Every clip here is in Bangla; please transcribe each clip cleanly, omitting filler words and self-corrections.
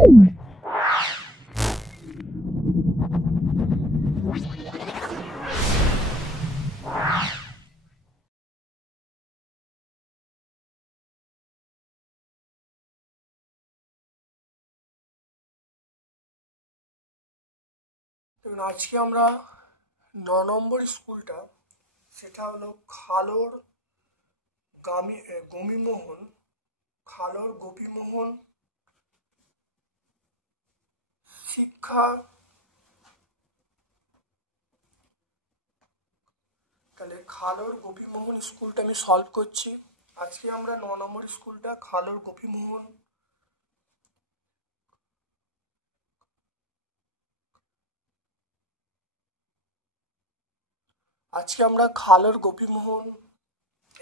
দেখুন, আজকে আমরা 9 নম্বর স্কুলটা, সেটা হলো খালোর গোপীমোহন শিক্ষা। তাহলে খালোর গোপীমোহন স্কুলটা আমি সলভ করছি। আজকে আমরা 9 নম্বর স্কুলটা খালোর গোপীমোহন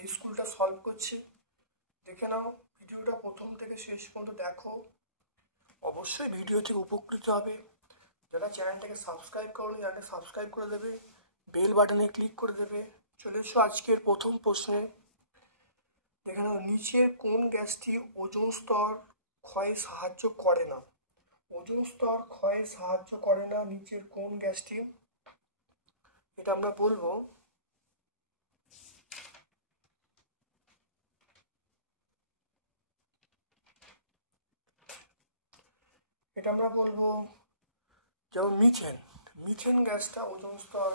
এই স্কুলটা সলভ করছি। দেখে নাও, ভিডিওটা প্রথম থেকে শেষ পর্যন্ত দেখো, অবশ্যই ভিডিও থেকে উপকৃত হবে। যারা চ্যানেলটাকে সাবস্ক্রাইব করোনি, চ্যানেলটা সাবস্ক্রাইব করে দেবে, বেল বাটনে ক্লিক করে দেবে। চলে এসো আজকের প্রথম প্রশ্নে। দেখে নাও, নিচের কোন গ্যাসটি ওজোন স্তর ক্ষয়ে সাহায্য করে না? ওজোন স্তর ক্ষয়ে সাহায্য করে না, নিচের কোন গ্যাসটি? এটা আমরা বলবো যেমন মিথেন গ্যাসটা ওজোন স্তর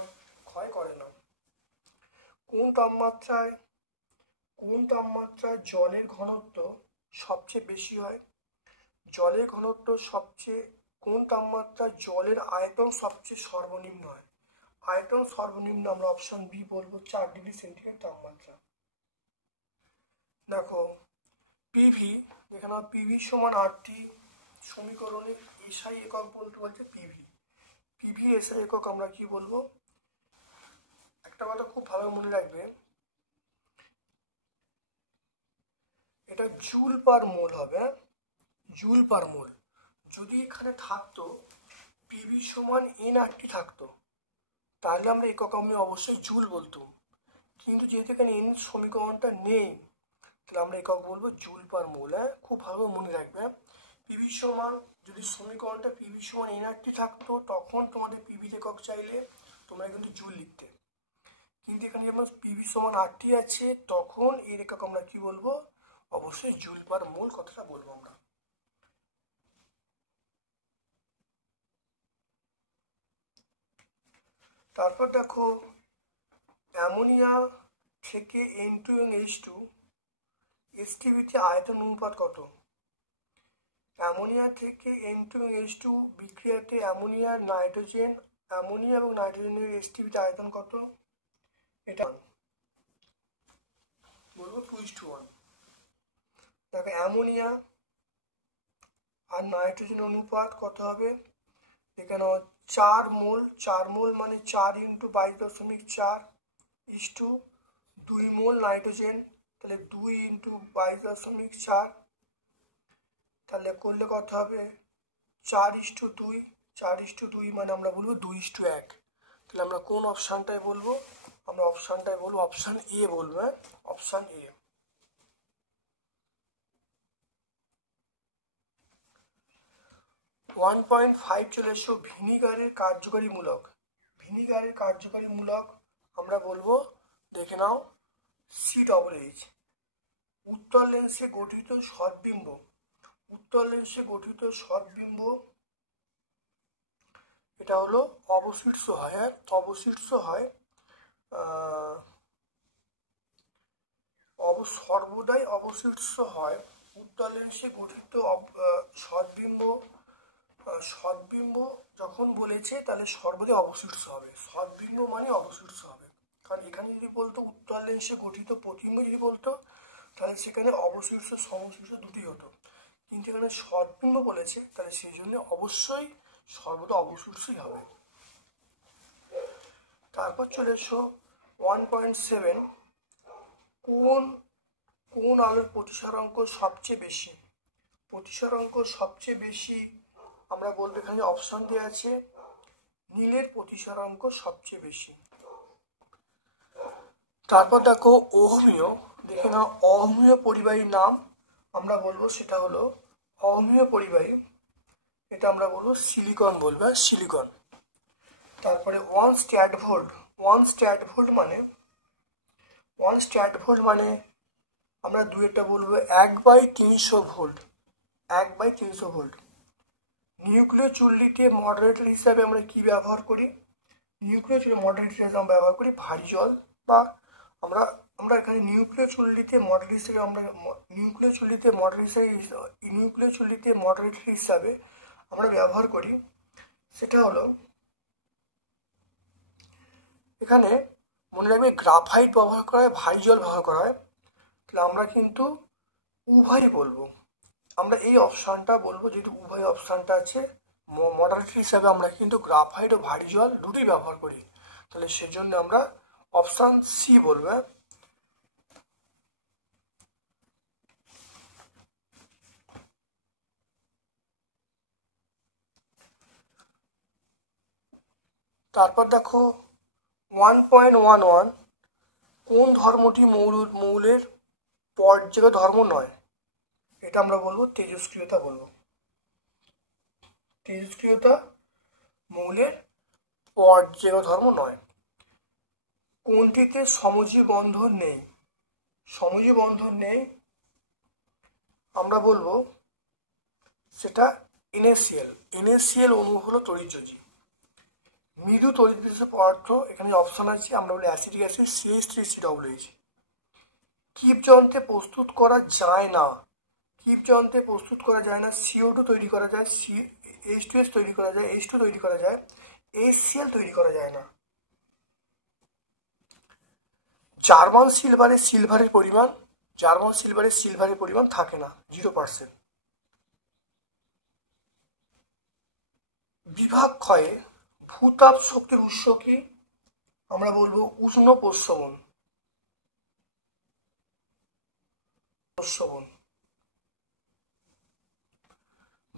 ক্ষয় করে না। কোন তাপমাত্রায় জলের ঘনত্ব সবচেয়ে বেশি হয়? জলের ঘনত্ব কোন তাপমাত্রায় জলের আয়তন সবচেয়ে সর্বনিম্ন হয়? আয়তন সর্বনিম্ন আমরা অপশন বি বলবো, 4 ডিগ্রি সেন্টিগ্রেড তাপমাত্রা। দেখো, পিভি, এখানে পিভি সমান আরটি সমীকরণে এসআই একক বলতে বলছে পিভি এসআই একক আমরা কি বলবো? একটা কথা খুব ভালো মনে রাখবে, এটা জুল পার মোল হবে, জুল পার মোল। যদি এখানে থাকতো পিভি সমান এনআরটি থাকতো, তাহলে আমরা একক আমি অবশ্যই জুল বলতাম। কিন্তু যেহেতু এখানে এন সমীকরণটা নেই, তাহলে আমরা একক বলবো জুল পার মোল। খুব ভালো মনে রাখবে, পিভি সমান, যদি সমীকরণটা পিভি সমান এনআরটি থাকতো, তখন তোমাদের পিভি একক চাইলে তোমরা কিন্তু জুল লিখতে। কিন্তু এখানে যেমন পিভি সমান আরটি আছে, তখন এর একক আমরা কি বলবো? অবশ্যই জুল পার মোল কথাটা বলবো আমরা। তারপর দেখো, অ্যামোনিয়া থেকে N2 এবং H2 এসটিভিতে আয়তন অনুপাত কত? অ্যামোনিয়া থেকে N2 এবং H2 বিক্রিয়াতে অ্যামোনিয়া এবং নাইট্রোজেনের এসটিভিতে আয়তন কত? এটা বলবো 2:1। দেখো, অ্যামোনিয়া আর নাইট্রোজেন অনুপাত কত হবে? এখানে 4 মোল মানে 4 × 22.4 ইস্টু 2 মোল নাইট্রোজেন, তাহলে 2 × 22.4, তাহলে করলে কত হবে? 4:2 মানে আমরা বলবো 2:1। তাহলে আমরা কোন অপশানটায় বলবো? আমরা অপশানটায় বলবো অপশান এ বলবো, অপশান এ। ওয়ান 1.5 চলে এসো, ভিনিগারের কার্যকারী মূলক আমরা বলবো, দেখে নাও, COOH। উত্তল লেন্সে গঠিত সদ্বিম্ব এটা হলো অবশীর্ষ হয়, সর্বদাই অবশীর্ষ হয়। উত্তল লেন্সে গঠিত সদ্বিম্ব যখন বলেছে, তাহলে সর্বদাই অবশীর্ষ হবে। সদ্বিম্ব মানে অবশীর্ষ হবে। কারণ এখানে যদি বলতো উত্তল লেন্সে গঠিত প্রতিবিম্ব যদি বলতো, তাহলে সেখানে অবশীর্ষ সমশীর্ষ দুটি হতো। কিন্তু এখানে সদ্বিম্ব বলেছে, তাহলে সেই জন্য অবশ্যই সর্বদা অবশীর্ষই হবে। তারপর চলে এসো 1.7, কোন আলোর প্রতিসরাঙ্ক সবচেয়ে বেশি? আমরা বলবো, এখানে অপশন দেওয়া আছে, নীলের প্রতিসরাঙ্ক সবচেয়ে বেশি। তারপর দেখো, অহমীয়, দেখে নাও, অহমীয় পরিবাহীর নাম আমরা বলবো, সেটা হলো অহমীয় পরিবাহী। এটা আমরা বলবো সিলিকন বলবো, সিলিকন। তারপরে 1 স্ট্যাট ভোল্ট। 1 স্ট্যাট ভোল্ট মানে আমরা দুইটা বলবো 1/300 ভোল্ট। 1/300 ভোল্ট। নিউক্লিয় চুল্লিতে মডারেটর হিসাবে আমরা কি ব্যবহার করি? নিউক্লিয় চুল্লি মডারেটর হিসাবে আমরা ব্যবহার করি ভারী জল, বা আমরা এখানে নিউক্লিয় চুল্লিতে মডারেটর হিসাবে আমরা ব্যবহার করি, সেটা হলো এখানে মনে রাখবে গ্রাফাইট ব্যবহার করা হয়, ভারী জল ব্যবহার করা হয়। তাহলে আমরা কিন্তু উভয় বলবো, আমরা এই অপশানটা বলবো, যেহেতু উভয় অপশানটা আছে মডারেটর হিসাবে আমরা কিন্তু গ্রাফাইট ও ভারী জল দুটোই ব্যবহার করি, তাহলে সেজন্য আমরা অপশান সি বলবো। তারপর দেখো 1.11 কোন ধর্মটি মৌলের পর্যায় ধর্ম নয়? এটা আমরা বলবো তেজস্ক্রিয়তা বলবো। তেজস্ক্রিয়তা মৌলের পর্যায় ধর্ম নয়। কোনটিতে সমজীব বন্ধন নেই? সমজীব বন্ধন নেই আমরা বলবো সেটা NaCl অণু হলো তড়িৎযোজী। মৃদু তড়িৎ বিশেষ পদার্থ, এখানে অপশন আছে, আমরা বলি অ্যাসিডিক অ্যাসিড CH3COOH। কিপ যন্ত্রে প্রস্তুত করা যায় না। কিপ যন্ত্রে প্রস্তুত করা যায় না। CO2 তৈরি করা যায়, H2S তৈরি করা যায়, H2 তৈরি করা যায়, HCl তৈরি করা যায় না। জার্মান সিলভারের পরিমাণ থাকে না, 0%। বিভাগ ক্ষয়ে ভূতাপ শক্তির উৎস কি? আমরা বলবো উষ্ণ প্রস্রবণ।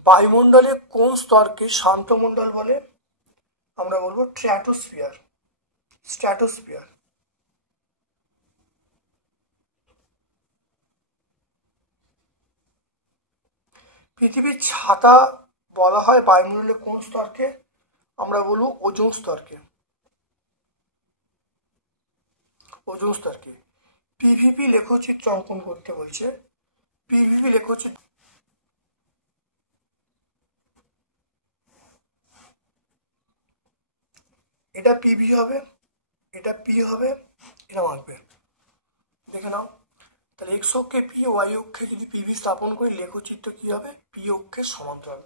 বায়ুমণ্ডলে কোন স্তরকে শান্ত মণ্ডল বলে? আমরা বলবো স্ট্র্যাটোস্ফিয়ার। পৃথিবীর ছাতা বলা হয় বায়ুমণ্ডলে কোন স্তরকে? আমরা বলবো ওজোন স্তরকে। PVP লেখচিত্র অঙ্কন করতে বলছে। PVP লেখচিত্র এটা PV হবে, এটা P হবে, এটা আঁকবে, দেখে নাও। তাহলে x অক্ষে P, y অক্ষে যদি PV স্থাপন করি লেখচিত্র কি হবে? P অক্ষের সমান্তরাল।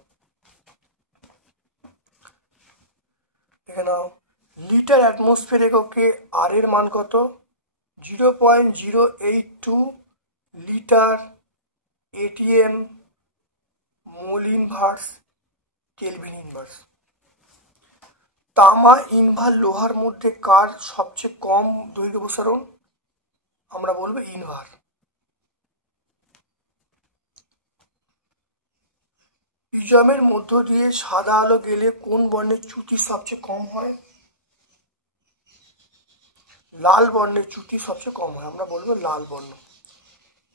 দেখে নাও, লিটার অ্যাটমসফিয়ার এককে R এর মান কত? 0.082 litre ATM mole inverse kelvin inverse. তামা ইনভার লোহার মধ্যে কার সবচেয়ে কম দৈর্ঘ্য প্রসারণ? আমরা বলবো ইনভার। প্রিজমের মধ্য দিয়ে সাদা আলো গেলে কোন বর্ণের চ্যুতি সবচেয়ে কম হয়? লাল বর্ণের চ্যুতি সবচেয়ে কম হয়, আমরা বলবো লাল বর্ণ।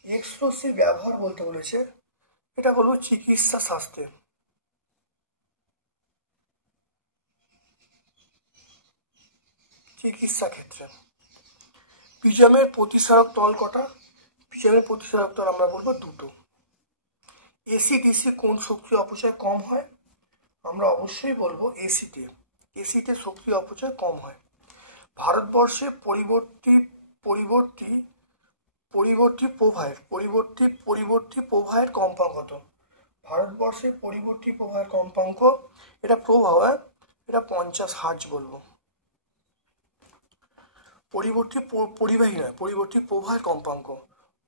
এক্সপ্লোসিভ ব্যবহার বলতে বলেছে, এটা বলবো চিকিৎসা শাস্ত্রে। চিকিৎসা ক্ষেত্রে। প্রিজমের প্রতিসারক তল কটা? প্রিজমের প্রতিসারক তল আমরা বলবো দুটো। এসি/ডিসি কোন শক্তি অপচয় কম হয়? আমরা অবশ্যই বলবো এসিতে শক্তি অপচয় কম হয়। ভারতবর্ষে পরিবর্তী প্রবাহের কম্পাঙ্ক কত? ভারতবর্ষে পরিবর্তী প্রবাহের কম্পাঙ্ক, এটা প্রবাহ, এটা 50 হার্জ বলবো। পরিবর্তী প্রবাহের কম্পাঙ্ক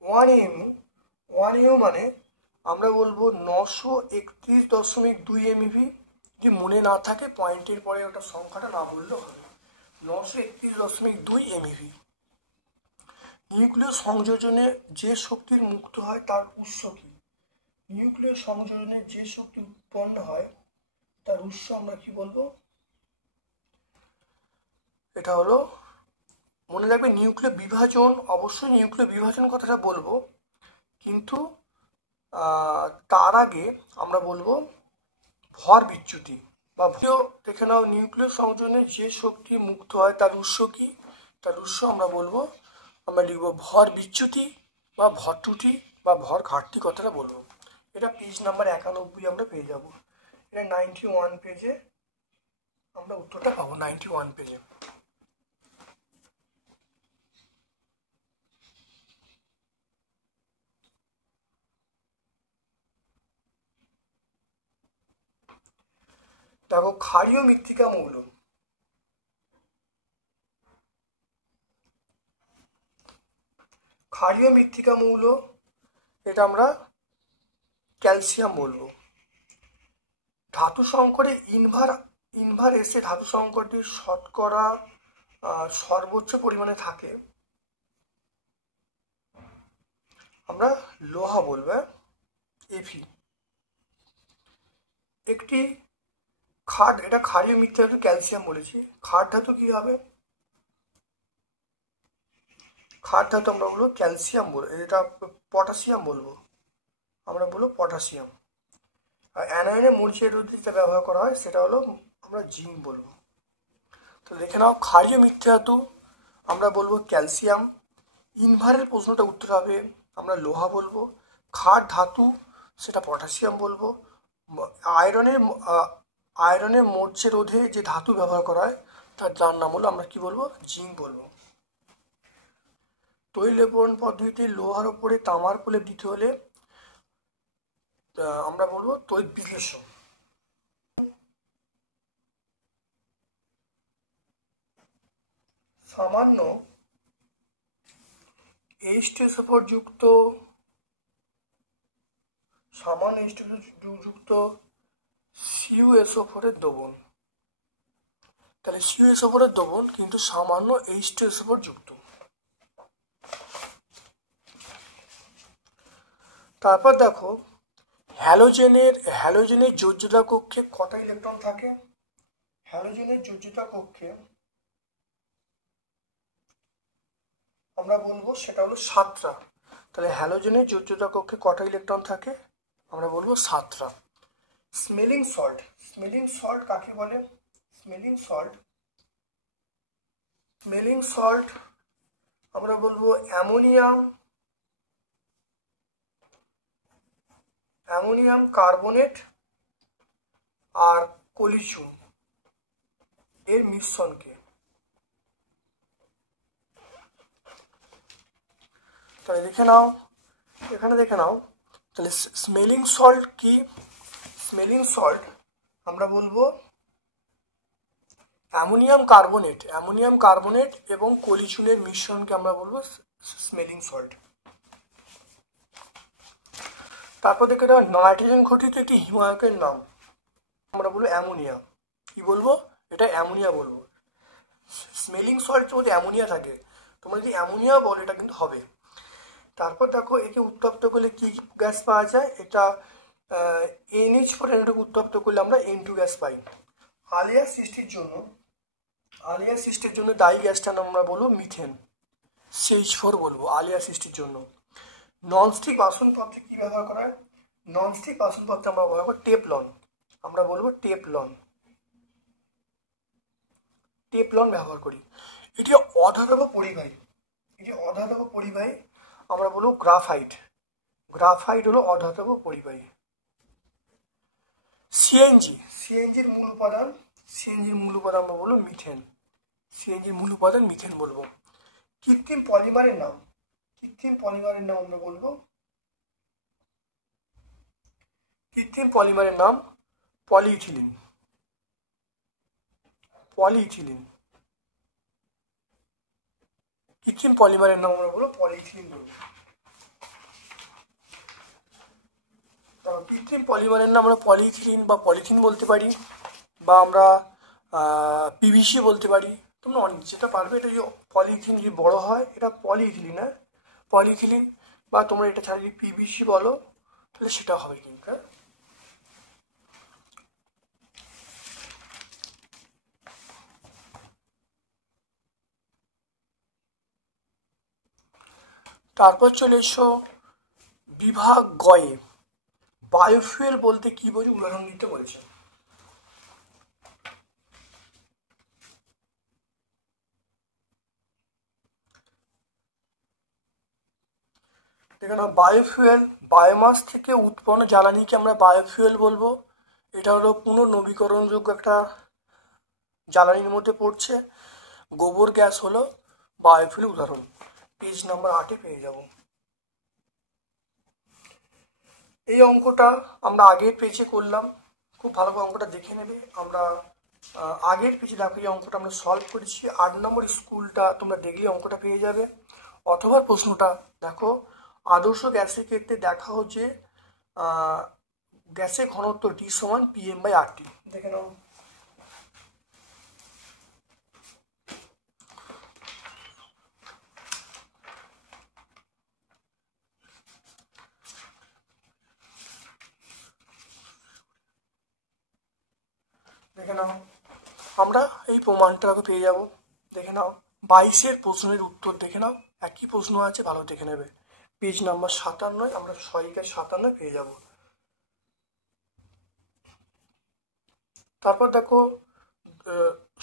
1 AMU মানে আমরা বলবো 931.2 MeV। যদি মনে না থাকে পয়েন্টের পরে ওটা সংখ্যাটা না বললেও হবে, 931.2 MeV। নিউক্লিয় সংযোজনে যে শক্তির মুক্ত হয় তার উৎস কি? নিউক্লিয় সংযোজনে যে শক্তি উৎপন্ন হয় তার উৎস আমরা কি বলবো? এটা হলো, মনে রাখবে নিউক্লিয় বিভাজন, অবশ্যই নিউক্লিয় বিভাজন কথাটা বলবো, কিন্তু তার আগে আমরা বলবো ভর বিচ্যুতি বা দেখে নাও, নিউক্লিয় সংযোজনে যে শক্তি মুক্ত হয় তার উৎস কি? তার উৎস আমরা বলবো, আমরা লিখবো ভর বিচ্যুতি বা ভর ত্রুটি বা ভর ঘাটতি কথাটা বলবো। এটা পেজ নাম্বার 91 আমরা পেয়ে যাব। এটা 91 পেজে আমরা উত্তরটা পাবো, 91 পেজে। দেখো, ক্ষারীয় মৃত্তিকা মৌল, ক্ষারীয় মৃত্তিকা মৌল এটা আমরা ক্যালসিয়াম বলবো। ধাতু সংকরে ইনভার এসে ধাতু সংকরটির শতকরা সর্বোচ্চ পরিমাণে থাকে, আমরা লোহা বলবো, এফি। একটি ক্ষার, এটা ক্ষারীয় মৃত্তিকা ধাতু ক্যালসিয়াম বলেছি। ক্ষার ধাতু কি হবে? ক্ষার ধাতু আমরা বলবো ক্যালসিয়াম বলবো, এটা পটাশিয়াম বলবো, আমরা বলবো পটাশিয়াম। আর অ্যানায়নে মরিচের রোধে যেটা ব্যবহার করা হয় সেটা হলো আমরা জিঙ্ক বলবো। তো দেখে নাও, ক্ষারীয় মৃত্তিকা ধাতু আমরা বলবো ক্যালসিয়াম। ইনভারের প্রশ্নটা উত্তর হবে আমরা লোহা বলবো। ক্ষার ধাতু সেটা পটাশিয়াম বলবো। আয়রনের মরচে রোধে যে ধাতু ব্যবহার করা হয় তার নাম হলো আমরা কি বলবো? জিঙ্ক বলবো। তৈল লেপন পদ্ধতিতে লোহার উপরে তামার প্রলেপ দিতে হলে আমরা বলবো তৈল বিশ্লেষণ। সামান্য H2SO4 যুক্ত CuSO4 এর দ্রবণ, তাহলে CuSO4 এর দ্রবণ কিন্তু সামান্য H2SO4 যুক্ত। তারপর দেখো, হ্যালোজেনের যোজ্যতা কক্ষে কটা ইলেকট্রন থাকে? হ্যালোজেনের যোজ্যতা কক্ষে আমরা বলবো সেটা হলো 7টা। তাহলে হ্যালোজেনের যোজ্যতা কক্ষে কটা ইলেকট্রন থাকে? আমরা বলবো 7টা। স্মেলিং সল্ট কাকে বলে? স্মেলিং সল্ট আমরা বলবো অ্যামোনিয়াম কার্বনেট আর কলিচুন এর মিশ্রণকে। তাহলে এখানে দেখে নাও, তাহলে স্মেলিং সল্ট কি? স্মেলিং সল্ট আমরা বলবো অ্যামোনিয়াম কার্বনেট এবং কলিচুনের মিশ্রণকে আমরা বলবো স্মেলিং সল্ট। তারপর দেখে নাও, নাইট্রোজেন ঘটিত একটি হিমায়কের নাম আমরা বলবো অ্যামোনিয়া। কি বলবো? এটা অ্যামোনিয়া বলবো। স্মেলিং সল্টের মধ্যে অ্যামোনিয়া থাকে, তোমরা যদি অ্যামোনিয়া বলো এটা কিন্তু হবে। তারপর দেখো, একে উত্তপ্ত করলে কি গ্যাস পাওয়া যায়? এটা NH4 উত্তপ্ত করলে আমরা N2 গ্যাস পাই। আলিয়া সৃষ্টির জন্য দায়ী গ্যাসটার নাম আমরা বলবো মিথেন, CH4 বলবো আলিয়া সৃষ্টির জন্য। ননস্টিক বাসনপত্রে কি ব্যবহার করা হয়? ননস্টিক বাসনপত্রে আমরা ব্যবহার করি টেফলন, আমরা বলবো টেফলন ব্যবহার করি। এটি অধাতব পরিবাহী, আমরা বলবো গ্রাফাইট হলো অধাতব পরিবাহী। সিএনজির মূল উপাদান আমরা বলবো মিথেন, মিথেন বলবো। কৃত্রিম পলিমারের নাম আমরা বলবো, পলিইথিলিন। কৃত্রিম পলিমারের নাম আমরা বলবো পলিইথিলিন বলবো। কৃত্রিম পলিমারের নাম আমরা পলিইথিলিন বা পলিথিন বলতে পারি, বা আমরা PVC বলতে পারি। তোমরা যেটা পারবে, এটা যে পলিথিন যদি বড় হয় এটা পলিইথিলিন, বা তোমরা এটা ছাড়া যদি PVC বলো তাহলে সেটা হবে কিন্তু। হ্যাঁ, তারপর চলে এসো বিভাগ গয়ে বায়োফুয়েল বলতে কি বোঝো উদাহরণ দিতে বলেছে। দেখে নাও বায়োফুয়েল, বায়োমাস থেকে উৎপন্ন জ্বালানিকে আমরা বায়োফুয়েল বলবো। এটা হলো পুনর্নবীকরণযোগ্য একটা জ্বালানির মধ্যে পড়ছে। গোবর গ্যাস হলো বায়োফুয়েল উদাহরণ। পেজ নাম্বার 8 পেয়ে যাব। এই অঙ্কটা আমরা আগের পেজে করলাম, খুব ভালো করে অঙ্কটা দেখে নেবে। আমরা আগের পেজে দেখো এই অঙ্কটা আমরা সলভ করেছি। 8 নম্বর স্কুলটা তোমরা দেখলে অঙ্কটা পেয়ে যাবে। অথবা প্রশ্নটা দেখো, আদর্শ গ্যাসের ক্ষেত্রে দেখা হচ্ছে গ্যাসের ঘনত্ব ডি সমান PM/RT। দেখে নাও। দেখে নাও, আমরা এই প্রমাণটা পেয়ে যাব। দেখে নাও 22-এর প্রশ্নের উত্তর দেখে নাও, একই প্রশ্ন আছে, ভালো দেখে নেবে। পেজ নাম্বার 57, আমরা 6-57 পেয়ে যাব। তারপর দেখো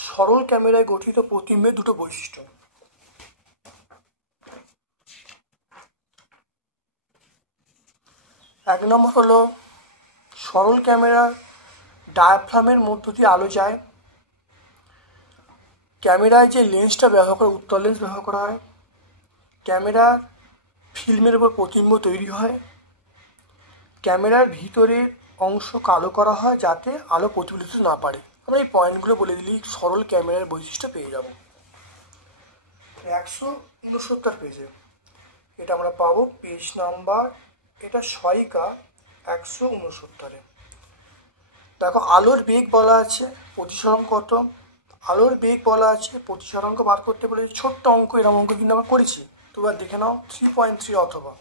সরল ক্যামেরায় গঠিত প্রতিবিম্বের দুটো বৈশিষ্ট্য। এক নম্বর হলো সরল ক্যামেরার ডায়াফ্রামের মধ্য দিয়ে আলো যায়। ক্যামেরায় যে লেন্সটা ব্যবহার করা উত্তল লেন্স ব্যবহার করা হয়। ক্যামেরার ফিল্মের উপর প্রতিবিম্ব তৈরি হয়। ক্যামেরার ভিতরের অংশ কালো করা হয় যাতে আলো প্রতিফলিত না পারে। আমরা এই পয়েন্টগুলো বলে দিলেই সরল ক্যামেরার বৈশিষ্ট্য পেয়ে যাব। 169 পেজে এটা আমরা পাবো। পেজ নাম্বার এটা 169। দেখো আলোর বেগ বলা আছে, প্রতিসরণ কত। আলোর বেগ বলা আছে, প্রতিসরাঙ্ক বার করতে বলেছে। ছোট্ট অঙ্ক, এরকম অঙ্ক কিন্তু আমরা করেছি। তো এবার দেখে নাও 3.3 অথবা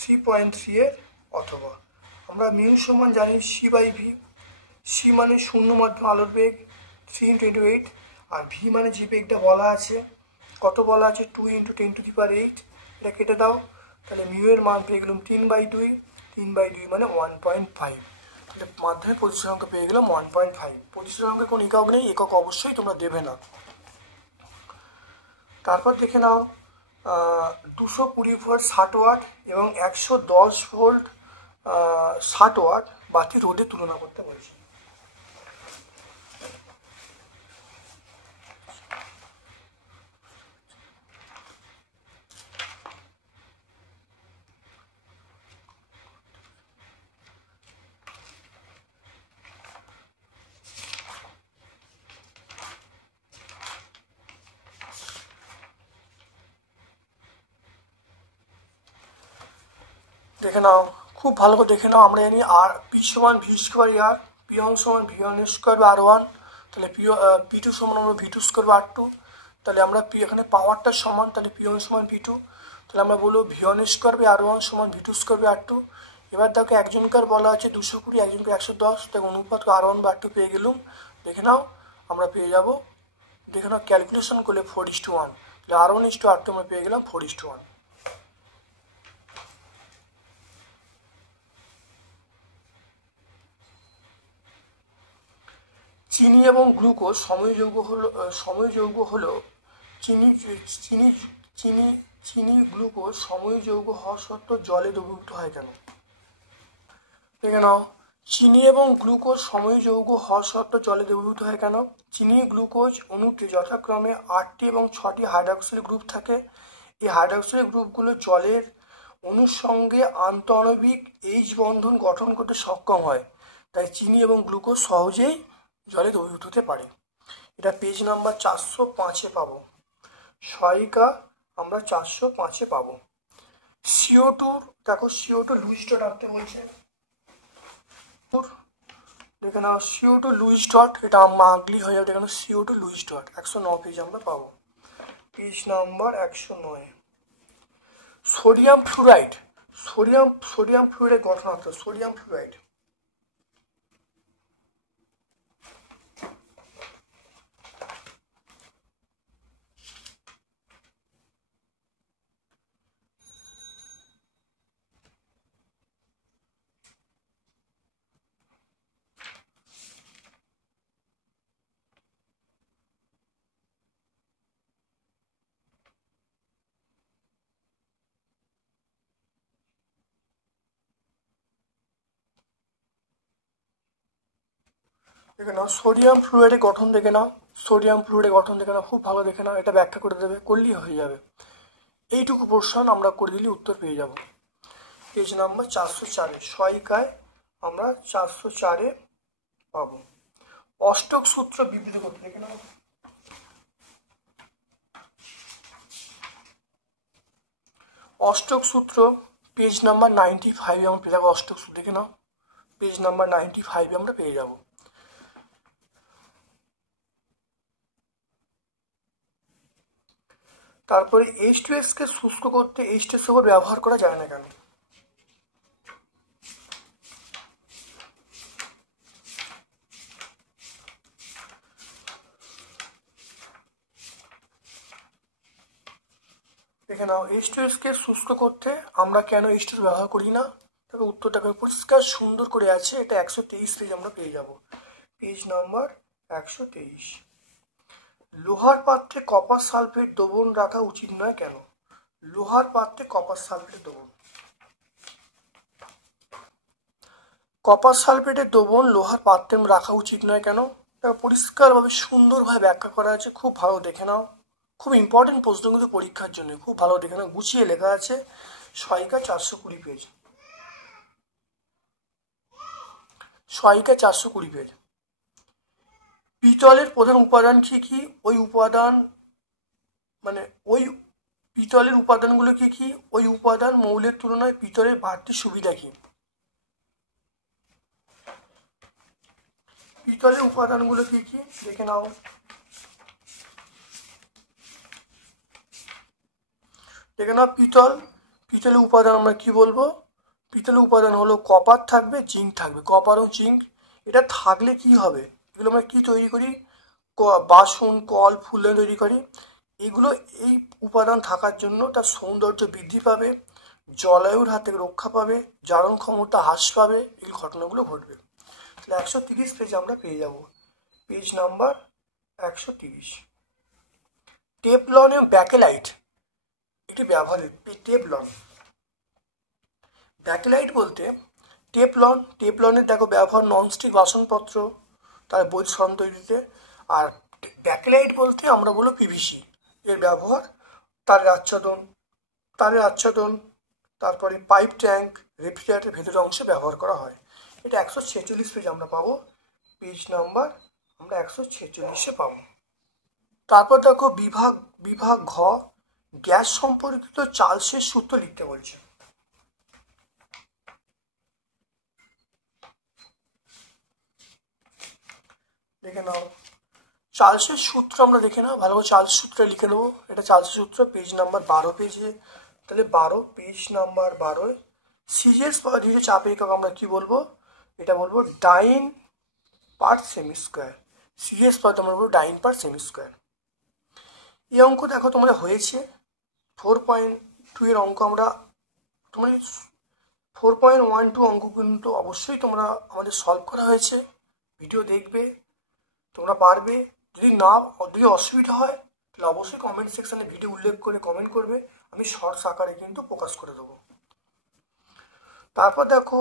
3.3 এর অথবা আমরা মিউ সমান জানি C/V। সি মানে শূন্য মাধ্যম আলোর বেগ 3 × 10⁸, আর ভি মানে যে বেগটা বলা আছে কত বলা আছে 2 × 10⁸। এটা কেটে দাও, তাহলে মিউ এর মান পেয়ে গেলাম 3/2। 3/2 মানে 1.5। তাহলে মাধ্যমে প্রতিসরাঙ্ক পেয়ে গেলাম 1.5। প্রতিসরাঙ্কের কোনো একক নেই, একক অবশ্যই তোমরা দেবে না। তারপর দেখে নাও 220 ভোল্ট 60 ওয়াট এবং 110 ভোল্ট 60 ওয়াট বাতি রোধের তুলনা করতে বলছি। দেখে নাও, খুব ভালো করে দেখে নাও। আমরা জানি আর পি সমান V²R, P1 সমান V1² / R1। তাহলে P2 সমান আমরা V2²/R2। তাহলে আমরা এখানে পাওয়ারটা সমান, তাহলে P1 সমান V2। তাহলে আমরা বলবো V1² / R1 সমান V2²/R2। এবার দেখো একজনকার বলা আছে 220, একজনকার 110, দেখো অনুপাত R1/R2 পেয়ে গেলাম। দেখে নাও আমরা পেয়ে যাব। দেখে নাও ক্যালকুলেশন করলে 4:1, তাহলে R1:R2 আমরা পেয়ে গেলাম 4:1। চিনি এবং গ্লুকোজ সময়যৌগ হলো চিনি গ্লুকোজ সময়যৌগ হওয়া সত্ত্বেও জলে দ্রবীভূত হয় কেন? দেখে নাও, চিনি এবং গ্লুকোজ সময়যৌগ হওয়া সত্ত্বেও জলে দ্রবীভূত হয় কেন? চিনি গ্লুকোজ অণুতে যথাক্রমে 8টি এবং 6টি হাইড্রক্সিল গ্রুপ থাকে। এই হাইড্রক্সিল গ্রুপগুলো জলের অণুর সঙ্গে আন্তঃআণবিক H বন্ধন গঠন করতে সক্ষম হয়, তাই চিনি এবং গ্লুকোজ সহজেই জলে দ্রবীভূত হতে পারে। এটা পেজ নাম্বার 405-এ পাবো। সহায়িকা আমরা 405-এ পাবো। CO2 দেখো, CO2 লুইস ডট আঁকতে বলছে। দেখে নাও CO2 লুইস ডট, এটা আঁকলেই হয়ে যাবে। দেখে CO2 লুইস ডট 109 পেজ আমরা পাবো। Page number 109। Sodium fluoride, sodium fluoride গঠন আঁকতে। সোডিয়াম ফ্লুরাইড দেখে নাও সোডিয়াম ফ্লুরাইডের গঠন দেখে নাও, সোডিয়াম ফ্লুরাইডের গঠন দেখে নাও, খুব ভালো দেখে নাও, এটা ব্যাখ্যা করে দেবে, করলেই হয়ে যাবে। এইটুকু পোর্শন আমরা করে দিলে উত্তর পেয়ে যাব। পেজ নাম্বার 404-এ সহায়িকায় আমরা 404-এ পাবো। অষ্টক সূত্র বিবৃত করতে দেখে নাও। অষ্টক সূত্র পেজ নাম্বার 95 আমরা পেয়ে যাবো। অষ্টক সূত্র দেখে নাও, পেজ নাম্বার 95 আমরা পেয়ে যাব। তারপরে H2S কে শুষ্ক করতে H2SO4 ব্যবহার করা যায় না কেন? দেখে নাও H2S কে শুষ্ক করতে আমরা কেন H2S ব্যবহার করি না, তবে উত্তরটাকে পরিষ্কার সুন্দর করে আছে। এটা 123 পেজ আমরা পেয়ে যাব। Page number 123। লোহার পাত্রে কপার সালফেট দ্রবণ রাখা উচিত নয় কেন? লোহার পাত্রে কপার সালফেট দ্রবণ, কপার সালফেটের দ্রবণ লোহার পাত্রে রাখা উচিত নয় কেন? পরিষ্কারভাবে সুন্দরভাবে ব্যাখ্যা করা আছে, খুব ভালো দেখে নাও। খুব ইম্পর্টেন্ট প্রশ্ন কিন্তু পরীক্ষার জন্য, খুব ভালো দেখে নাও, গুছিয়ে লেখা আছে। সহায়িকা 420 পেজ, সহায়িকা 420 পেজ। পিতলের প্রধান উপাদান কি কি? ওই উপাদান মানে ওই পিতলের উপাদানগুলো কি কি? ওই উপাদান মৌলের তুলনায় পিতলের বাড়তি সুবিধা কি? পিতলের উপাদানগুলো কি কি দেখে নাও। দেখে নাও পিতলের উপাদান আমরা কি বলবো? পিতলের উপাদান হলো কপার থাকবে, জিঙ্ক থাকবে। কপার ও জিঙ্ক এটা থাকলে কি হবে? এগুলো আমরা কি তৈরি করি? বাসন, কল, ফুলে তৈরি করি। এগুলো এই উপাদান থাকার জন্য তার সৌন্দর্য বৃদ্ধি পাবে, জলায়ুর হাত থেকে রক্ষা পাবে, জারণ ক্ষমতা হ্রাস পাবে, এই ঘটনাগুলো ঘটবে। তাহলে 130 পেজ আমরা পেয়ে যাব। Page number 130। টেফলন এবং ব্যাকেলাইট এটি ব্যবহারের। টেফলন ব্যাকেলাইট বলতে টেফলনের দেখো ব্যবহার ননস্টিক বাসনপত্র তার বৈধ সরঞ্জাম তৈরিতে। আর ব্যাকেলাইট বলতে আমরা বলবো পিভিসি, এর ব্যবহার তারের আচ্ছাদন, তারপরে পাইপ ট্যাঙ্ক, রেফ্রিজারেটরের ভেতরের অংশে ব্যবহার করা হয়। এটা 146 পেজ আমরা পাবো। পেজ নাম্বার আমরা 146-এ পাবো। তারপর দেখো বিভাগ ঘ, গ্যাস সম্পর্কিত চার্লসের সূত্র লিখতে বলছে। দেখে নাও চার্লসের সূত্র আমরা দেখে নাও ভালো করে। চার্লস সূত্র লিখে নেবো। এটা চার্লসের সূত্র পেজ নাম্বার 12 পেজে। তাহলে 12 পেজ নাম্বার 12 সিজিএস পদ্ধতিতে চাপের একক আমরা কি বলবো? এটা বলবো ডাইন পার সেমি স্কোয়ার। সিজিএস পদ্ধতি আমরা বলবো ডাইন পার সেমি স্কোয়ার। এই অঙ্ক দেখো তোমাদের হয়েছে 4.2 এর অঙ্ক। আমরা তোমার 4.12 অঙ্ক কিন্তু অবশ্যই তোমরা আমাদের সলভ করা হয়েছে। ভিডিও দেখবে, তোমরা পারবে। যদি অসুবিধা হয় তাহলে অবশ্যই কমেন্ট সেকশানে ভিডিও উল্লেখ করে কমেন্ট করবে, আমি শর্টস আকারে কিন্তু প্রকাশ করে দেবো। তারপর দেখো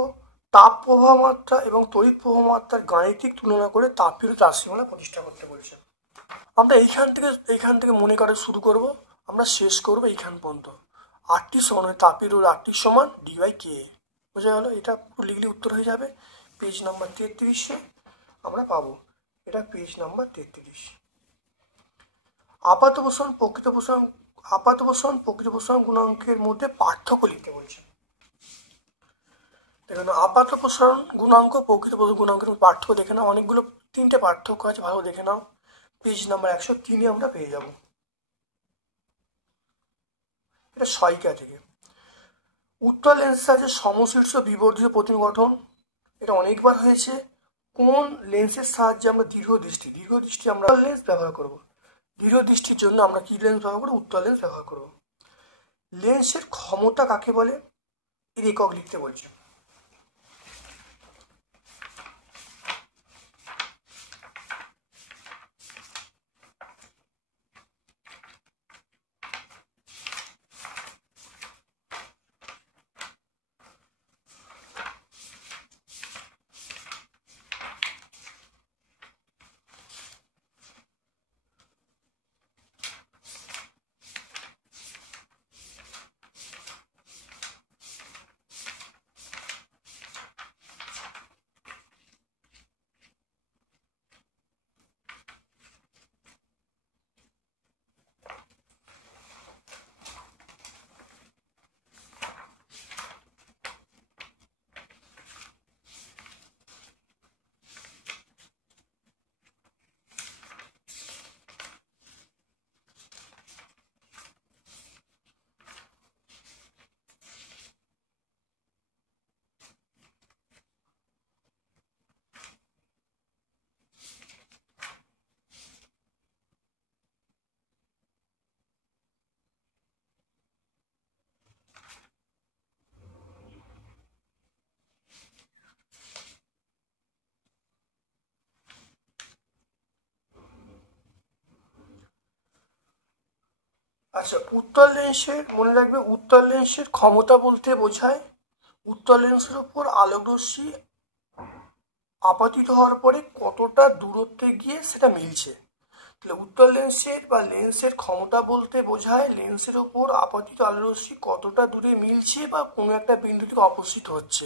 তাপ প্রবাহ মাত্রা এবং তড়িৎ প্রবাহ মাত্রার গাণিতিক তুলনা করে তাপীয় রাশিমালা প্রতিষ্ঠা করতে বলছে। আমরা এইখান থেকে মনে করে শুরু করব, আমরা শেষ করব এইখান পর্যন্ত। 8টি সমান তাপের রোধ 8টি সমান d/k। বোঝা গেল? এটা পুরো লিখলে উত্তর হয়ে যাবে। পেজ নাম্বার 33-এ আমরা পাবো। এটা পেজ নাম্বার 33। আপাত পোষণ প্রকৃত পোষণ গুণাঙ্কের মধ্যে পার্থক্য লিখতে বলছে। দেখুন আপাত পোষণ গুণাঙ্ক প্রকৃত পোষণ গুণাঙ্কের পার্থক্য দেখে নাও। অনেকগুলো 3টে পার্থক্য আছে, ভালো দেখে নাও। পেজ নাম্বার 103-এ আমরা পেয়ে যাব। এটা সহায়িকা থেকে। উত্তর লেন্সের সাথে সমশীর্ষ বিবর্ধিত প্রতিবিম্ব গঠন, এটা অনেকবার হয়েছে। কোন লেন্সের সাহায্যে আমরা দীর্ঘ দৃষ্টি আমরা লেন্স ব্যবহার করব? দীর্ঘ দৃষ্টির জন্য আমরা কি লেন্স ব্যবহার করব? উত্তর লেন্স ব্যবহার করব। লেন্সের ক্ষমতা কাকে বলে? এর একক লিখতে বলছে। আচ্ছা, উত্তল লেন্সের মনে রাখবে, উত্তল লেন্সের ক্ষমতা বলতে বোঝায় উত্তল লেন্সের উপর আলোকরশ্মি আপতিত হওয়ার পরে কতটা দূরত্বে গিয়ে সেটা মিলছে। তাহলে উত্তল লেন্সের বা লেন্সের ক্ষমতা বলতে বোঝায় লেন্সের ওপর আপতিত আলোরশ্মি কতটা দূরে মিলছে বা কোনো একটা বিন্দু থেকে অপসৃত হচ্ছে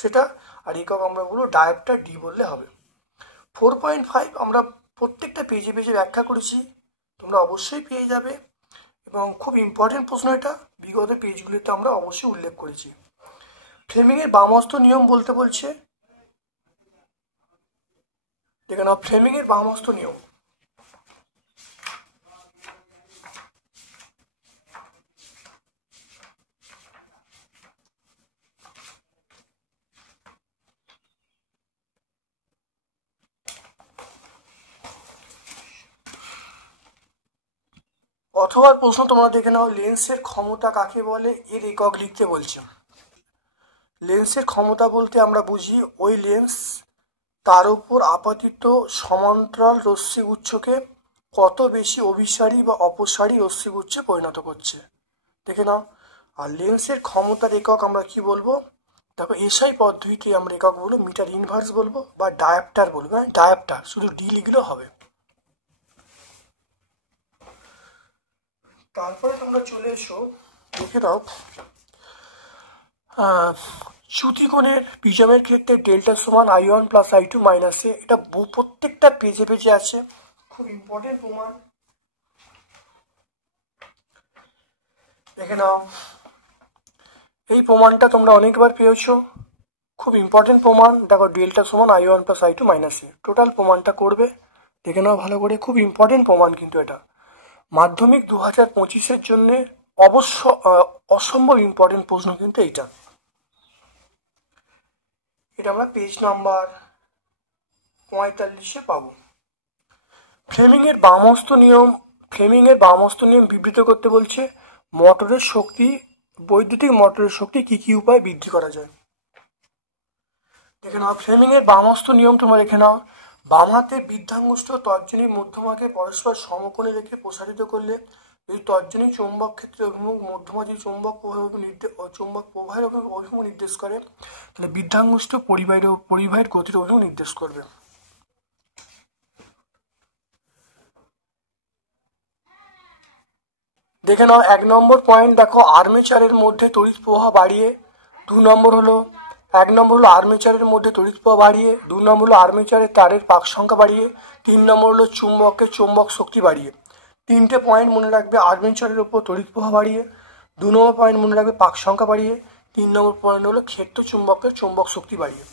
সেটা। আর একক আমরা বলবো ডায়োপ্টার ডি বললে হবে। 4.5 আমরা প্রত্যেকটা পেজে পেজে ব্যাখ্যা করেছি, তোমরা অবশ্যই পেয়ে যাবে এবং খুব ইম্পর্টেন্ট প্রশ্ন এটা, বিগত পেজগুলিতে আমরা অবশ্যই উল্লেখ করেছি। ফ্লেমিংয়ের বামহস্ত নিয়ম বলতে বলছে, দেখে নাও ফ্লেমিংয়ের বামহস্ত নিয়ম। অথবা প্রশ্ন তোমরা দেখে নাও, লেন্সের ক্ষমতা কাকে বলে, এর একক লিখতে বলছে। লেন্সের ক্ষমতা বলতে আমরা বুঝি ওই লেন্স তার উপর আপতিত সমান্তরাল রশ্মিগুচ্ছকে কত বেশি অভিসারী বা অপসারী রশ্মিগুচ্ছে পরিণত করছে। দেখে নাও। আর লেন্সের ক্ষমতার একক আমরা কি বলবো, দেখো এসআই পদ্ধতিতে আমরা একক বলবো মিটার ইনভার্স বলবো বা ডায়োপ্টার বলবো। হ্যাঁ, ডায়োপ্টার শুধু ডি লিখলেও হবে। তারপরে তোমরা চলে এসো, দেখে নাও চ্যুতিকোণের প্রিজমের ক্ষেত্রে ডেল্টা সমান I1 প্লাস I2 মাইনাস এ। এটা প্রত্যেকটা পেজে পেজে আছে, খুব ইম্পর্টেন্ট প্রমাণ। দেখে নাও, এই প্রমাণটা তোমরা অনেকবার পেয়েছো, খুব ইম্পর্টেন্ট প্রমাণ। দেখো ডেল্টা সমান I1 প্লাস I2 মাইনাস এ, টোটাল প্রমাণটা করবে, দেখে নাও ভালো করে, খুব ইম্পর্টেন্ট প্রমাণ কিন্তু এটা। মাধ্যমিক 2025-এর জন্য অবশ্য অসম্ভব ইম্পর্টেন্ট প্রশ্ন কিন্তু এইটা। এটা আমরা পেজ নাম্বার 45-এ পাবো। ফ্লেমিংয়ের বামহস্ত নিয়ম বিবৃত করতে বলছে, মোটরের শক্তি, বৈদ্যুতিক মোটরের শক্তি কি কি উপায়ে বৃদ্ধি করা যায়। দেখে নাও ফ্লেমিংয়ের বামহস্ত নিয়ম তোমরা দেখে নাও। বাম হাতে বৃদ্ধাঙ্গুষ্ঠ তর্জনী মধ্যমাকে পরস্পর সমকোণে রেখে প্রসারিত করলে এই তর্জনী চৌম্বক ক্ষেত্রে অভিমুখ মধ্যমা যদি চৌম্বক প্রবাহের অভিমুখ নির্দেশ করে, তাহলে বৃদ্ধাঙ্গুষ্ঠ পরিবাহের গতির অভিমুখ নির্দেশ করবে। দেখে নাও 1 নম্বর পয়েন্ট, দেখো আর্মেচারের মধ্যে তড়িৎ প্রবাহ বাড়িয়ে 2 নম্বর হলো 1 নম্বর হলো আর্মেচারের মধ্যে তড়িৎ প্রবাহ বাড়িয়ে, 2 নম্বর হলো আর্মেচারের তারের পাক সংখ্যা বাড়িয়ে, 3 নম্বর হলো চুম্বকের চৌম্বক শক্তি বাড়িয়ে। 3টে পয়েন্ট মনে রাখবে, আর্মেচারের উপর তড়িৎ প্রবাহ বাড়িয়ে, 2 নম্বর পয়েন্ট মনে রাখবে পাক সংখ্যা বাড়িয়ে, 3 নম্বর পয়েন্ট হলো ক্ষেত্র চুম্বকের চৌম্বক শক্তি বাড়িয়ে।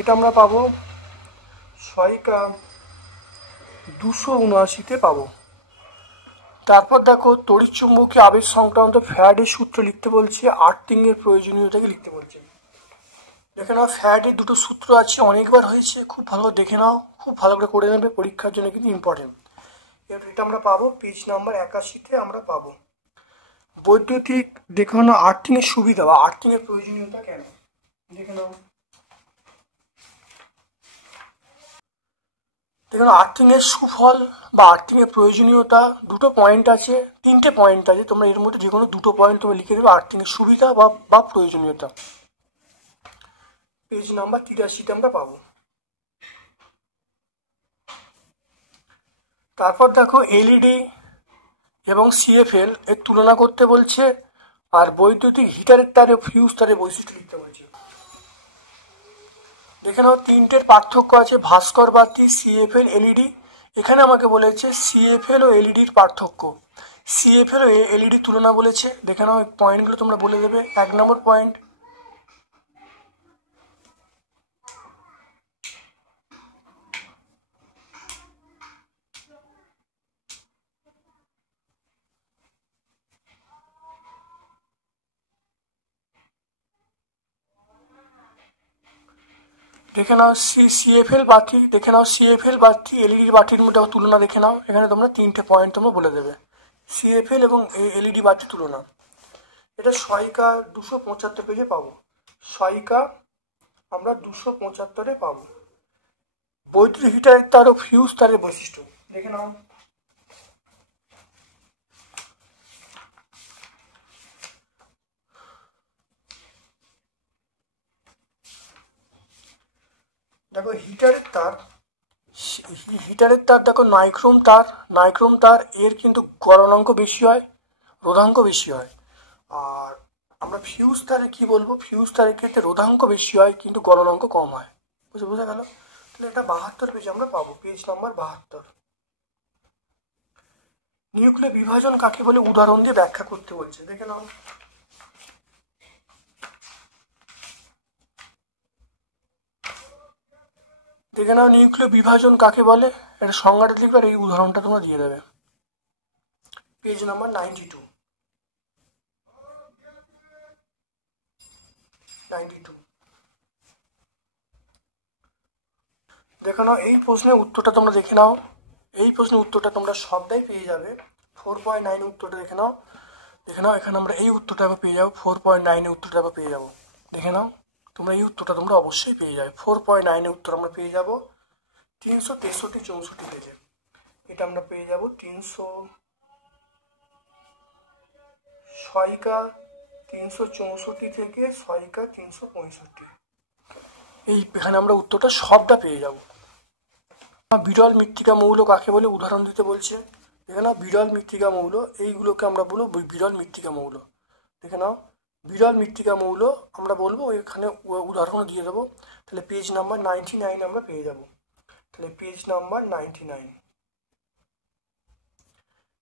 এটা আমরা পাবো 279-তে পাবো। তারপর দেখো তড়িৎ চুম্বকীয় আবেশ সংক্রান্ত ফ্যারাডের সূত্র লিখতে বলছে, আর্থিংয়ের প্রয়োজনীয়তাকে লিখতে বলছে। দেখে নাও ফ্যারাডের দুটো সূত্র আছে, অনেকবার হয়েছে, খুব ভালো করে দেখে নাও, খুব ভালো করে করে নেবে, পরীক্ষার জন্য কিন্তু ইম্পর্টেন্ট। এটা আমরা পাবো পেজ নাম্বার 81-তে আমরা পাবো। বৈদ্যুতিক দেখে নাও আর্থিংয়ের সুবিধা বা আর্থিংয়ের প্রয়োজনীয়তা কেন, দেখে নাও। দেখুন আর্থিংয়ের সুফল বা আর্থিংয়ের প্রয়োজনীয়তা দুটো পয়েন্ট আছে, 3টে পয়েন্ট আছে, তোমরা এর মধ্যে যে কোনো দুটো পয়েন্ট তোমরা লিখে দেবে, আর্থিংয়ের সুবিধা বা প্রয়োজনীয়তা। পেজ নাম্বার 83-তে আমরা পাবো। তারপর দেখো এলইডি এবং সিএফএল এর তুলনা করতে বলছে, আর বৈদ্যুতিক হিটারের তারে ফিউজ তারে বৈশিষ্ট্য লিখতে বলছে। দেখে নাও 3টের পার্থক্য আছে, ভাস্কর বাতি, সিএফএল, এলইডি। এখানে আমাকে বলেছে সিএফএল ও এলইডির পার্থক্য, সিএফএল ও এলইডি তুলনা বলেছে। দেখে নাও পয়েন্টগুলো তোমরা বলে দেবে। 1 নম্বর পয়েন্ট, দেখে নাও সিএফএল বাতি, দেখে নাও সিএফএল বাতি এলইডি বাতির মধ্যে তুলনা দেখে নাও। এখানে তোমরা 3টে পয়েন্ট তোমরা বলে দেবে, সিএফএল এবং এলইডি বাতি তুলনা। এটা সহায়িকা 275 পেজে পাবো, সহায়িকা আমরা 275-এ পাবো। বৈদ্যুতিক হিটারের তার ও ফিউজ তারের বৈশিষ্ট্য দেখে নাও। দেখো হিটারের তার দেখো নাইক্রোম তার এর কিন্তু গলনাঙ্ক বেশি হয়, রোধাঙ্ক বেশি হয়। আর আমরা ফিউজ তারে কি বলবো, ফিউজ তারের ক্ষেত্রে রোধাঙ্ক বেশি হয় কিন্তু গলনাঙ্ক কম হয়। বোঝা গেল? তাহলে এটা 72 পেজ আমরা পাবো, পেজ নাম্বার 72। নিউক্লিয় বিভাজন কাকে বলে উদাহরণ দিয়ে ব্যাখ্যা করতে বলছে, দেখে নাও। দেখে নাও নিউক্লিয় বিভাজন কাকে বলে, এটা সংজ্ঞাটা লিখবে আর এই উদাহরণটা তোমরা দিয়ে দেবে, পেজ নাম্বার 92। দেখে নাও এই প্রশ্নের উত্তরটা তোমরা দেখে নাও, এই প্রশ্নের উত্তরটা তোমরা সবটাই পেয়ে যাবে। 4.9 উত্তরটা দেখে নাও, এখানে আমরা এই উত্তরটা পেয়ে যাবো, 4.9 উত্তরটা পেয়ে যাবো। দেখে নাও তোমরা এই উত্তরটা তোমরা অবশ্যই পেয়ে যাবে। 4.9 উত্তর আমরা পেয়ে যাবো 363-64 পেজে। এটা আমরা পেয়ে যাবো 364 থেকে 365। এখানে আমরা উত্তরটা সবটা পেয়ে যাব। বিরল মৃত্তিকা মৌল কাকে বলে উদাহরণ দিতে বলছে, দেখে নাও। বিরল মৃত্তিকা মৌল এইগুলোকে আমরা বলবো বিরল মৃত্তিকা মৌল। দেখে নাও বিরল মৃত্তিকা মৌল আমরা বলবো, এখানে উদাহরণ দিয়ে দেবো। তাহলে পেজ নাম্বার 99 আমরা পেয়ে যাব। তাহলে পেজ নাম্বার 99।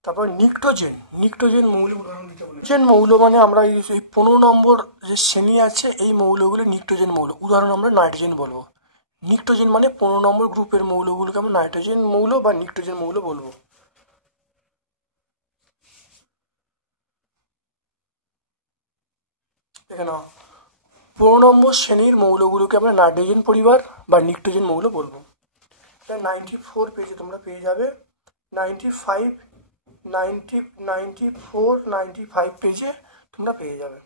তারপর নিকটোজেন মৌল উদাহরণ দিতে বলে। নিকটোজেন মৌল মানে আমরা এই 15 নম্বর যে শ্রেণী আছে এই মৌলগুলো নিকটোজেন মৌল। উদাহরণ আমরা নাইট্রোজেন বলবো। নিকটোজেন মানে 15 নম্বর গ্রুপের মৌলগুলোকে আমরা নাইট্রোজেন মৌল বা নিকটোজেন মৌল বলবো। দেখে নাও 15 নম্বর শ্রেণীর মৌলগুলোকে আমরা নাইট্রোজেন পরিবার বা নিকটোজেন মৌল বলবো। 94 পেজে তোমরা পেয়ে যাবে। 95 পেজে তোমরা পেয়ে যাবে।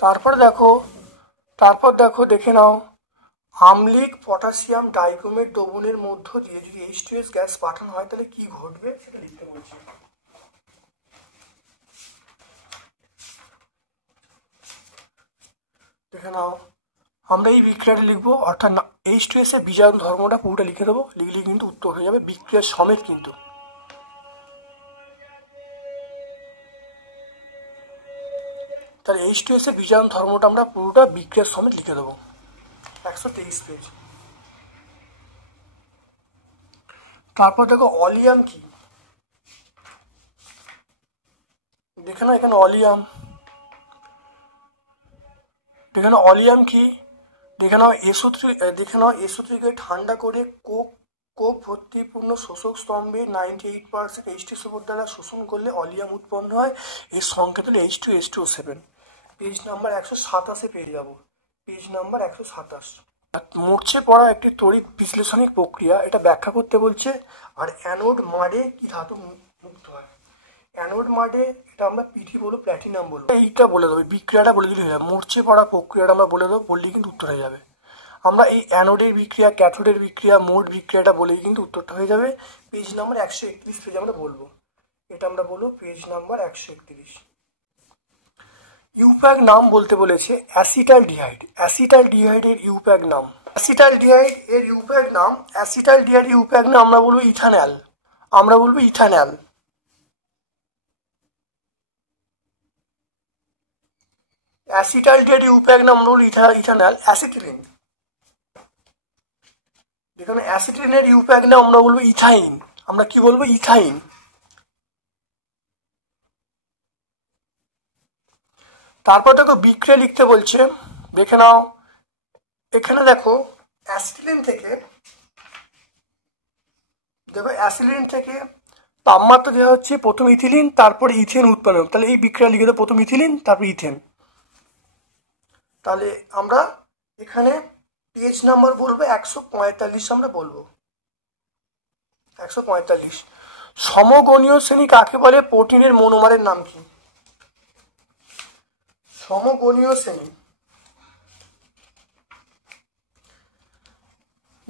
তারপর দেখো দেখে নাও আম্লিক পটাশিয়াম ডাইক্রোমেট দ্রবণের মধ্য দিয়ে যদি H2S গ্যাস পাঠানো হয় তাহলে কি ঘটবে সেটা লিখতে বলছি। দেখে নাও আমরা এই বিক্রিয়াটা লিখবো, অর্থাৎ H2S এর বিজারণ ধর্মটা পুরোটা লিখে দেবো। লিখলে কিন্তু উত্তর হয়ে যাবে বিক্রিয়া সমেত। কিন্তু তাহলে H2S এর বিজারণ ধর্মটা আমরা পুরোটা বিক্রিয়া সমেত লিখে দেবো। 123 পেজ। তারপর দেখো অলিয়াম কি, দেখে নাও এখানে অলিয়াম কি, দেখে নাও SO3 ঠান্ডা করে কোক ভর্তিপূর্ণ শোষক স্তম্ভে 98% H2SO4 দ্বারা শোষণ করলে অলিয়াম উৎপন্ন হয়। এর সংকেত হলো H2S2O7। পেজ নাম্বার 127 পেয়ে যাব, পেজ নাম্বার 127। মরচে পড়া একটি তড়িৎ বিশ্লেষণিক প্রক্রিয়া, এটা ব্যাখ্যা করতে বলছে। আর অ্যানোড মাডে কি ধাতু মুক্ত হয়, অ্যানোড মাডে এটা আমরা পিটি বলবো, প্ল্যাটিনাম বলবো। এইটা বলে দেবো, বিক্রিয়াটা বলে দিলে হয়ে যাবে। মরচে পড়া প্রক্রিয়াটা আমরা বলে দেবো, বললেই কিন্তু উত্তর হয়ে যাবে। আমরা এই অ্যানোডের বিক্রিয়া, ক্যাথোডের বিক্রিয়া, মোট বিক্রিয়াটা বলেই কিন্তু উত্তরটা হয়ে যাবে। পেজ নাম্বার 131 পেজ আমরা বলবো, এটা আমরা বলবো পেজ নাম্বার 131। ইউপ্যাক নাম বলতে বলেছে অ্যাসিটালডিহাইড। অ্যাসিটালডিহাইডের ইউপ্যাক নাম, অ্যাসিটালডিহাইডের ইউপ্যাক নাম আমরা বলবো ইথানল। অ্যাসিটালডিহাইড ইউপ্যাক নাম আমরা বলবো ইথানল। অ্যাসিটিলিন, যেখানে অ্যাসিটিলিনের ইউপ্যাক নাম আমরা বলবো ইথাইন। আমরা কি বলবো, ইথাইন। তারপর দেখো বিক্রিয়া লিখতে বলছে, দেখে নাও এখানে দেখো অ্যাসিটিলিন থেকে তাপমাত্রা দেওয়া হচ্ছে, প্রথম ইথিলিন তারপরে ইথেন উৎপন্ন হবে। তাহলে এই বিক্রিয়া লিখে দেবো, প্রথম ইথিলিন তারপর ইথেন। তাহলে আমরা এখানে পেজ নাম্বার বলবো 145 আমরা বলবো 145। সমগণীয় শ্রেণী কাকে বলে, প্রোটিনের মনোমারের নাম কি? সমগণীয় শ্রেণী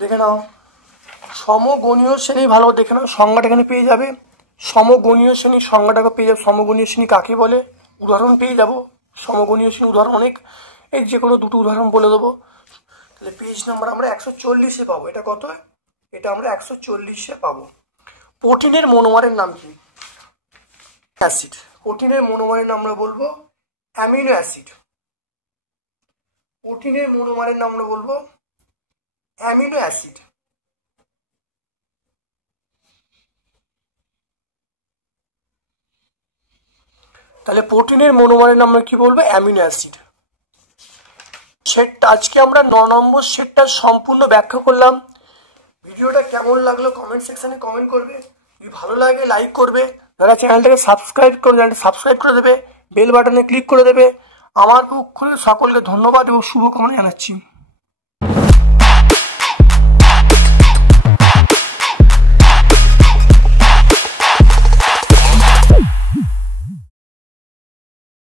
দেখে নাও সমগণীয় শ্রেণী, ভালো দেখে নাও সংজ্ঞাটা এখানে পেয়ে যাবে। সমগণীয় শ্রেণী সংজ্ঞাটাকে পেয়ে যাবে। সমগণীয় শ্রেণী কাকে বলে উদাহরণ পেয়ে যাব। সমগণীয় শ্রেণী উদাহরণ অনেক, এই যে কোনো দুটো উদাহরণ বলে দেবো। তাহলে পেজ নাম্বার আমরা 140-এ পাবো। এটা কত? এটা আমরা 140-এ পাবো। প্রোটিনের মনোমারের নাম কি? অ্যাসিড। প্রোটিনের মনোমারের নাম আমরা বলবো অ্যামিনো অ্যাসিড। প্রোটিনের মনোমারের নাম আমরা বলবো অ্যামিনো অ্যাসিড। তাহলে প্রোটিনের মনোমারের নাম আমরা কি বলবো? Amino acid. সেট আজকে আমরা 9 নম্বর সেটটা সম্পূর্ণ ব্যাখ্যা করলাম। ভিডিওটা কেমন লাগলো কমেন্ট সেকশনে কমেন্ট করবে। যদি ভালো লাগে লাইক করবে, যারা চ্যানেলটাকে সাবস্ক্রাইব করে দেবে, বেল বাটনে ক্লিক করে দেবে। আমার পক্ষ থেকে সকলকে ধন্যবাদ এবং শুভকামনা জানাচ্ছি।